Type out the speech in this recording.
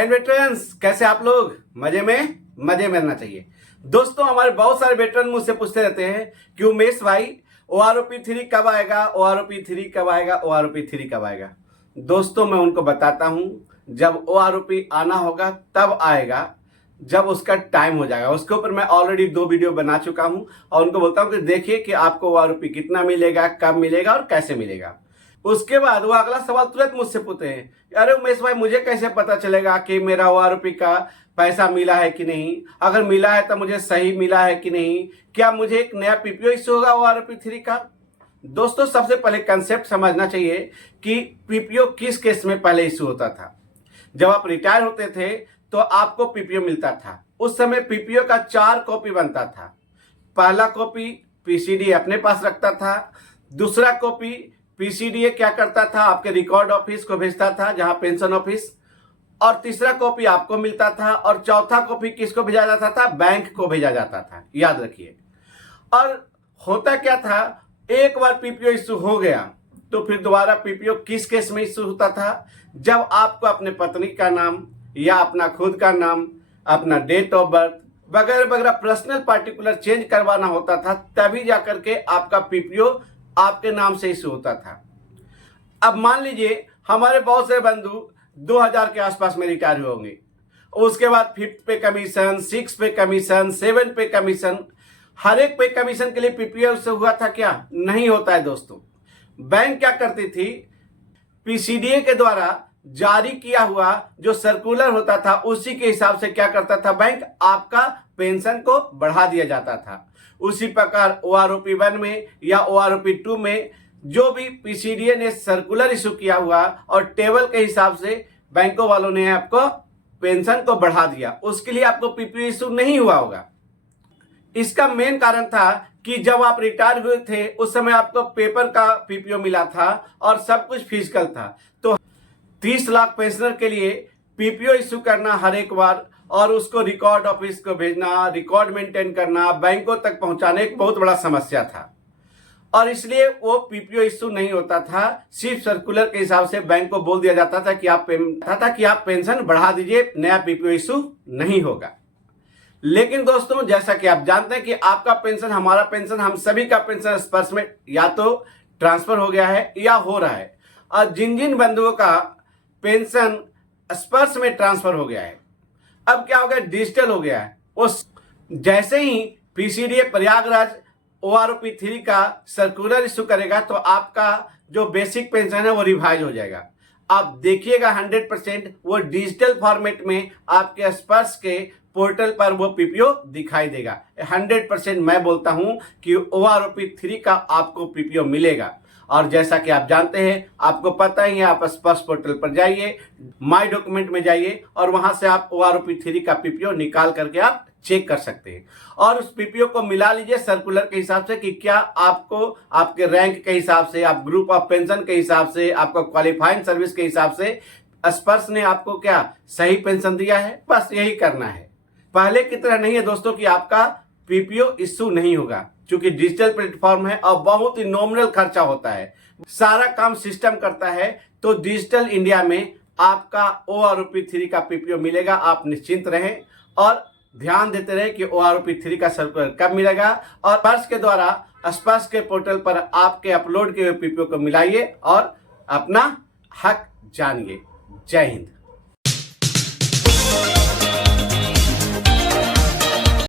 Jain veterans, कैसे आप लोग? मजे में रहना चाहिए। दोस्तों, हमारे बहुत सारे वेटरन मुझसे पूछते रहते हैं कि उमेश भाई OROP3 कब आएगा, OROP3 कब आएगा, OROP3 कब आएगा। दोस्तों, मैं उनको बताता हूं, जब OROP आना होगा तब आएगा, जब उसका टाइम हो जाएगा। उसके ऊपर मैं ऑलरेडी 2 वीडियो बना चुका हूं और उनको बोलता हूं कि देखिए कि आपको OROP कितना मिलेगा, कब मिलेगा और कैसे मिलेगा। उसके बाद वो अगला सवाल तुरंत मुझसे पूछते हैं, अरे उमेश भाई, मुझे कैसे पता चलेगा कि मेरा OROP का पैसा मिला है कि नहीं? अगर मिला है तो मुझे सही मिला है कि नहीं? क्या मुझे एक नया PPO इश्यू होगा OROP3 का? दोस्तों, सबसे पहले कंसेप्ट समझना चाहिए कि PPO किस केस में पहले इश्यू होता था। जब आप रिटायर होते थे तो आपको PPO मिलता था। उस समय PPO का 4 कॉपी बनता था। पहला कॉपी PCDA अपने पास रखता था, दूसरा कॉपी PCDA क्या करता था, आपके रिकॉर्ड ऑफिस को भेजता था, जहां पेंशन ऑफिस, और तीसरा कॉपी आपको मिलता था, और चौथा कॉपी किसको भेजा जाता था? बैंक को भेजा जाता था। याद रखिए। और होता क्या था, एक बार PPO इश्यू हो गया तो फिर दोबारा PPO किस केस में इश्यू होता था? जब आपको अपने पत्नी का नाम या अपना खुद का नाम, अपना डेट ऑफ बर्थ वगैरह वगैरह पर्सनल पार्टिकुलर चेंज करवाना होता था, तभी जाकर के आपका PPO आपके नाम से इश्यू होता था। अब मान लीजिए हमारे बहुत से बंधु 2000 के आसपास में रिटायर हुए होंगे। उसके बाद 5th पे कमीशन, 6th पे कमीशन, 7th पे कमीशन, हर एक पे कमीशन के लिए PPO से हुआ था क्या? नहीं होता है दोस्तों। बैंक क्या करती थी, PCDA के द्वारा जारी किया हुआ जो सर्कुलर होता था उसी के हिसाब से क्या करता था बैंक, आपका पेंशन को बढ़ा दिया जाता था। उसी प्रकार OROP1 में या OROP2 में जो भी PCDA ने सर्कुलर इशू किया हुआ और टेबल के हिसाब से बैंकों वालों ने आपको पेंशन को बढ़ा दिया, उसके लिए आपको PPO इशू नहीं हुआ होगा। इसका मेन कारण था कि जब आप रिटायर हुए थे उस समय आपको पेपर का PPO मिला था और सब कुछ फिजिकल था। तो 30 लाख पेंशनर के लिए PPO इशू करना हर एक बार, और उसको रिकॉर्ड ऑफिस को भेजना, रिकॉर्ड मेंटेन करना, बैंकों तक पहुंचाने एक बहुत बड़ा समस्या था। और इसलिए वो PPO इशू नहीं होता था। सिर्फ सर्कुलर के हिसाब से बैंक को बोल दिया जाता था कि आप पेंशन बढ़ा दीजिए, नया PPO इशू नहीं होगा। लेकिन दोस्तों, जैसा कि आप जानते हैं कि आपका पेंशन, हमारा पेंशन, हम सभी का पेंशन स्पर्श में या तो ट्रांसफर हो गया है या हो रहा है। और जिन जिन बंधुओं का पेंशन स्पर्श में ट्रांसफर हो गया है, अब क्या हो गया, डिजिटल हो गया है। उस जैसे ही PCDA प्रयागराज OROP3 का सर्कुलर इशू करेगा तो आपका जो बेसिक पेंशन है वो रिवाइज हो जाएगा। आप देखिएगा 100% वो डिजिटल फॉर्मेट में आपके स्पर्श के पोर्टल पर वो PPO दिखाई देगा। 100% मैं बोलता हूं कि OROP3 का आपको PPO मिलेगा। और जैसा कि आप जानते हैं, आपको पता ही है, आप स्पर्श पोर्टल पर जाइए, माय डॉक्यूमेंट में जाइए और वहां से आप OROP3 का PPO निकाल करके आप चेक कर सकते हैं। और उस PPO को मिला लीजिए सर्कुलर के हिसाब से कि क्या आपको आपके रैंक के हिसाब से, आप ग्रुप ऑफ पेंशन के हिसाब से, आपका क्वालिफाइंग सर्विस के हिसाब से स्पर्श ने आपको क्या सही पेंशन दिया है। बस यही करना है। पहले की तरह नहीं है दोस्तों कि आपका PPO इश्यू नहीं होगा, क्योंकि डिजिटल प्लेटफॉर्म है और बहुत ही नॉमिनल खर्चा होता है, सारा काम सिस्टम करता है। तो डिजिटल इंडिया में आपका OROP3 का PPO मिलेगा। आप निश्चिंत रहें और ध्यान देते रहे कि OROP3 का सर्कुलर कब मिलेगा, और स्पर्श के द्वारा स्पर्श के पोर्टल पर आपके अपलोड किए हुए PPO को मिलाइए और अपना हक जानिए। जय हिंद।